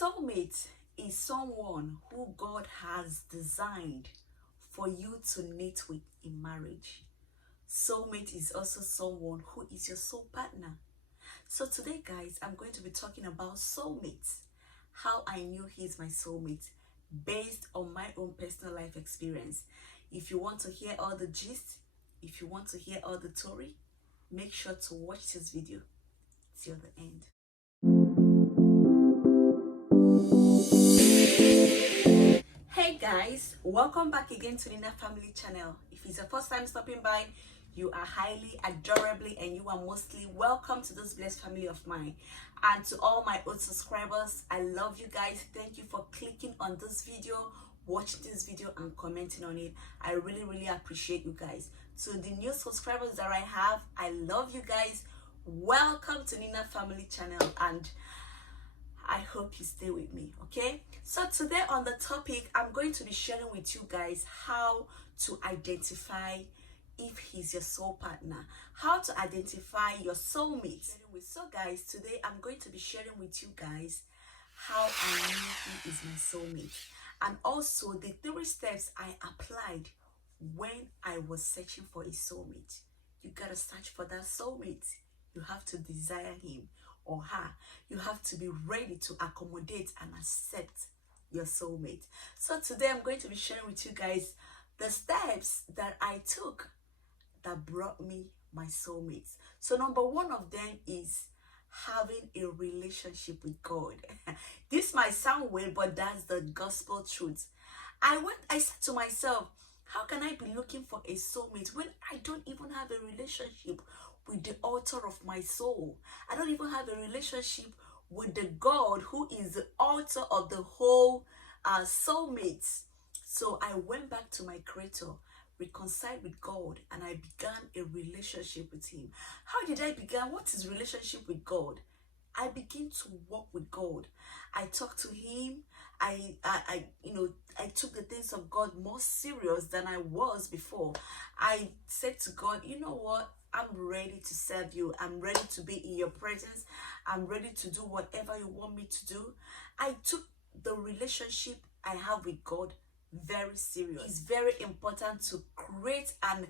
Soulmate is someone who God has designed for you to knit with in marriage. Soulmate is also someone who is your soul partner. So today, guys, I'm going to be talking about soulmates, how I knew he's my soulmate based on my own personal life experience. If you want to hear all the gist, if you want to hear all the story, make sure to watch this video till the end. Hey guys, welcome back again to the Nina Family channel. If it's your first time stopping by, you are highly adorably and you are mostly welcome to this blessed family of mine. And to all my old subscribers, I love you guys. Thank you for clicking on this video, watching this video and commenting on it. I really appreciate you guys. To the new subscribers that I have, I love you guys. Welcome to Nina Family channel, and I hope you stay with me, okay? So today on the topic, I'm going to be sharing with you guys how to identify if he's your soul partner, how to identify your soulmate. So guys, today I'm going to be sharing with you guys how I knew he is my soulmate, and also the 3 steps I applied when I was searching for a soulmate. You gotta search for that soulmate. You have to desire him or her. You have to be ready to accommodate and accept your soulmate. So today I'm going to be sharing with you guys the steps that I took that brought me my soulmates. So number 1 of them is having a relationship with God. This might sound weird, but that's the gospel truth. I said to myself, how can I be looking for a soulmate when I don't even have a relationship with the author of my soul? I don't even have a relationship with the God who is the author of the whole soulmates. So I went back to my creator, reconciled with God, and I began a relationship with him. How did I begin? What is relationship with God? I begin to walk with God. I talk to him. I took the things of God more serious than I was before. I said to God, you know what? I'm ready to serve you. I'm ready to be in your presence. I'm ready to do whatever you want me to do. I took the relationship I have with God very serious. It's very important to create and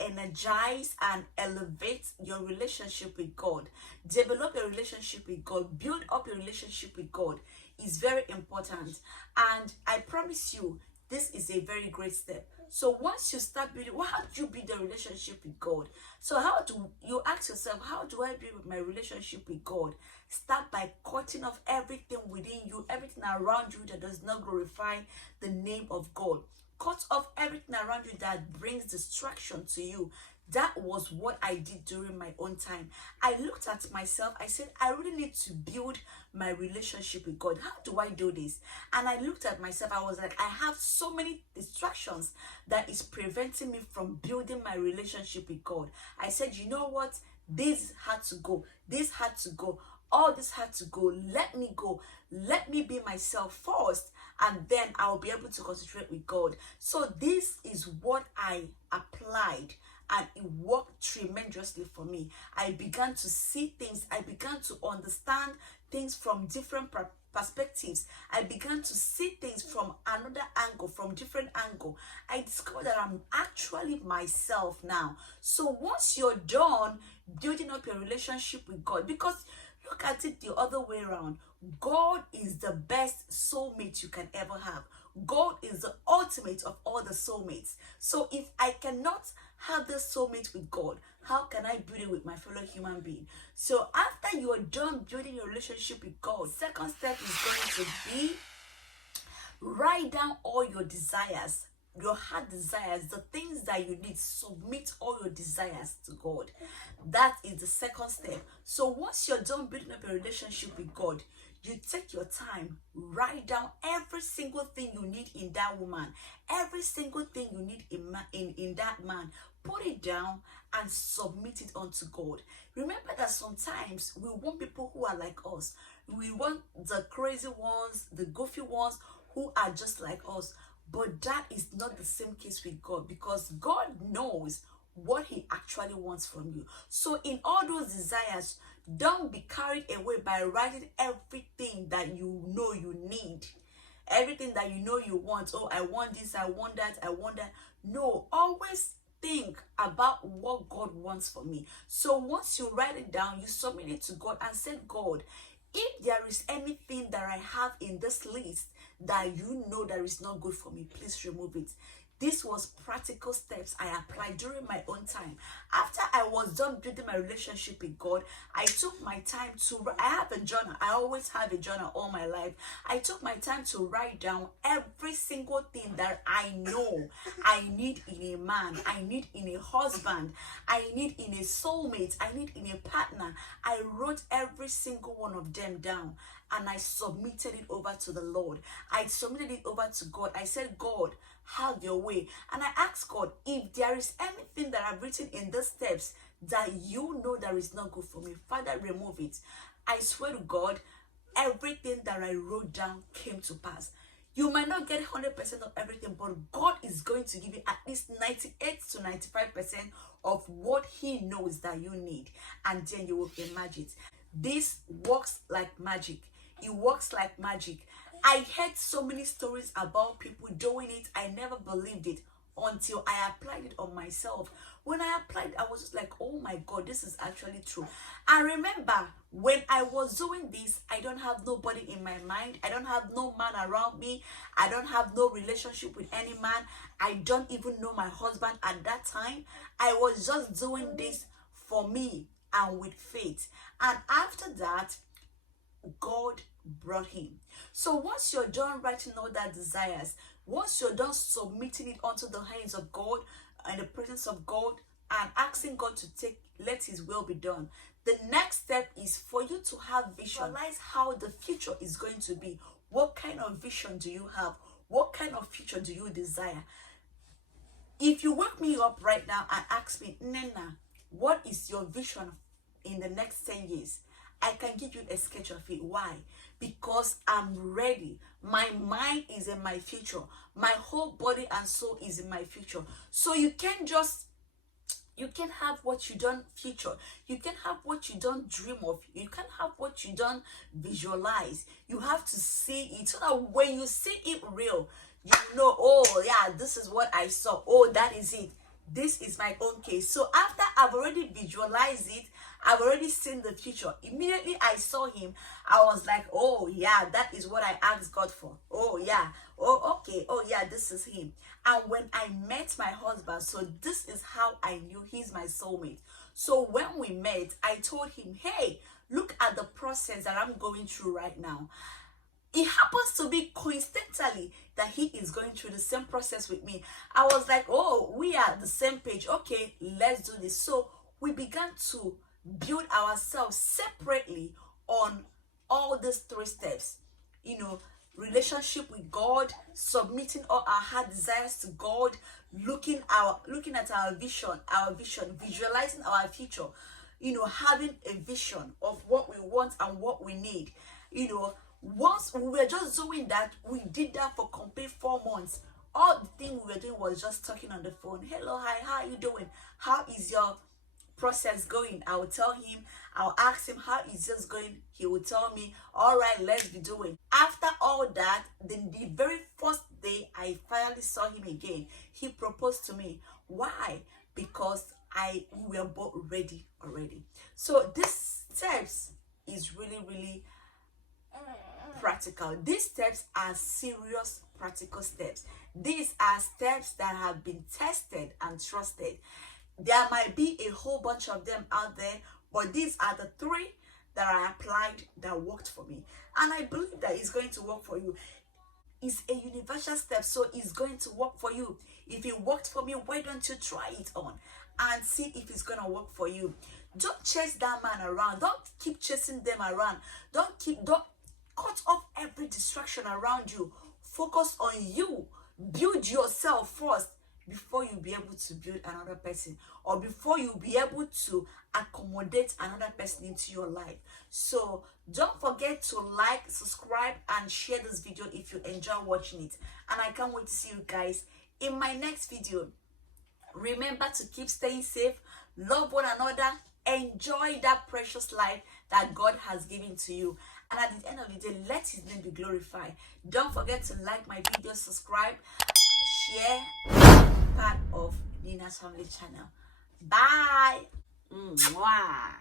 energize and elevate your relationship with God. Develop a relationship with God. Build up your relationship with God. Is very important. And I promise you, this is a very great step. So once you start building, how do you build a relationship with God? So how do you ask yourself, how do I build my relationship with God? Start by cutting off everything within you, everything around you that does not glorify the name of God. Cut off everything around you that brings distraction to you. That was what I did during my own time. I looked at myself. I said, I really need to build my relationship with God. How do I do this? And I looked at myself. I was like, I have so many distractions that is preventing me from building my relationship with God. I said, you know what? This had to go. This had to go. All this had to go. Let me go. Let me be myself first, and then I'll be able to concentrate with God. So this is what I applied, and it worked tremendously for me. I began to see things. I began to understand things from different perspectives. I began to see things from another angle, from different angle. I discovered that I'm actually myself now. So once you're done building up your relationship with God, because look at it the other way around, God is the best soulmate you can ever have. God is the ultimate of all the soulmates. So if I cannot have this soulmate with God, how can I build it with my fellow human being? So after you are done building your relationship with God, second step is going to be write down all your desires, your heart desires, the things that you need. Submit all your desires to God. That is the second step. So once you're done building up a relationship with God, you take your time, write down every single thing you need in that woman, every single thing you need in that man. Put it down and submit it unto God. Remember that sometimes we want people who are like us. We want the crazy ones, the goofy ones who are just like us. But that is not the same case with God, because God knows what he actually wants from you. So in all those desires, Don't be carried away by writing everything that you know you need, everything that you know you want. Oh, I want this, I want that, I want that. No, always think about what God wants for me. So once you write it down, you submit it to God and say, God, if there is anything that I have in this list that you know that is not good for me, please remove it. This was practical steps I applied during my own time. After I was done building my relationship with God, I took my time to, I have a journal. I always have a journal all my life. I took my time to write down every single thing that I know I need in a man, I need in a husband, I need in a soulmate, I need in a partner. I wrote every single one of them down and I submitted it over to the Lord. I submitted it over to God. I said, God, have your way. And I asked God, if there is anything that I've written in these steps that you know that is not good for me, Father, remove it. I swear to God, everything that I wrote down came to pass. You might not get 100% of everything, but God is going to give you at least 98 to 95% of what He knows that you need. And then you will emerge it. This works like magic. It works like magic. I heard so many stories about people doing it. I never believed it until I applied it on myself. When I applied, I was just like, oh my God, this is actually true. I remember when I was doing this, I don't have nobody in my mind. I don't have no man around me. I don't have no relationship with any man. I don't even know my husband at that time. I was just doing this for me and with faith. And after that, God brought him. So once you're done writing all that desires, once you're done submitting it onto the hands of God and the presence of God and asking God to let His will be done, the next step is for you to have visualize how the future is going to be. What kind of vision do you have? What kind of future do you desire? If you wake me up right now and ask me, Nena, what is your vision in the next 10 years? I can give you a sketch of it. Why? Because I'm ready. My mind is in my future. My whole body and soul is in my future. So you can't have what you don't future. You can have what you don't dream of. You can have what you don't visualize. You have to see it so that when you see it real, you know, oh yeah, this is what I saw. Oh, that is it. This is my own case. So after I've already visualized it, I've already seen the future. Immediately I saw him, I was like, oh yeah, that is what I asked God for. Oh yeah, oh okay, oh yeah, this is him. And when I met my husband, so this is how I knew he's my soulmate. So when we met, I told him, hey, look at the process that I'm going through right now. It happens to be coincidentally that he is going through the same process with me. I was like, oh, we are the same page. Okay, let's do this. So we began to build ourselves separately on all these 3 steps. You know, relationship with God, submitting all our heart desires to God, looking at our vision, visualizing our future. You know, having a vision of what we want and what we need. You know, once we were just doing that, we did that for complete 4 months. All the thing we were doing was just talking on the phone. Hello, hi, how are you doing? How is your process going? I will tell him, I'll ask him how is this going. He will tell me, all right, let's be doing. After all that, the very first day I finally saw him again, he proposed to me. Why? Because we were both ready already. So these steps is really practical. These steps are serious practical steps. These are steps that have been tested and trusted. There might be a whole bunch of them out there, but these are the 3 that I applied that worked for me. And I believe that it's going to work for you. It's a universal step, so it's going to work for you. If it worked for me, why don't you try it on and see if it's going to work for you? Don't chase that man around. Don't keep chasing them around. Don't cut off every distraction around you. Focus on you. Build yourself first before you be able to build another person, or before you be able to accommodate another person into your life. So don't forget to like, subscribe, and share this video if you enjoy watching it. And I can't wait to see you guys in my next video. Remember to keep staying safe, love one another, enjoy that precious life that God has given to you. And at the end of the day, let his name be glorified. Don't forget to like my video, subscribe, share, part of Nina's Family channel. Bye. Mwah.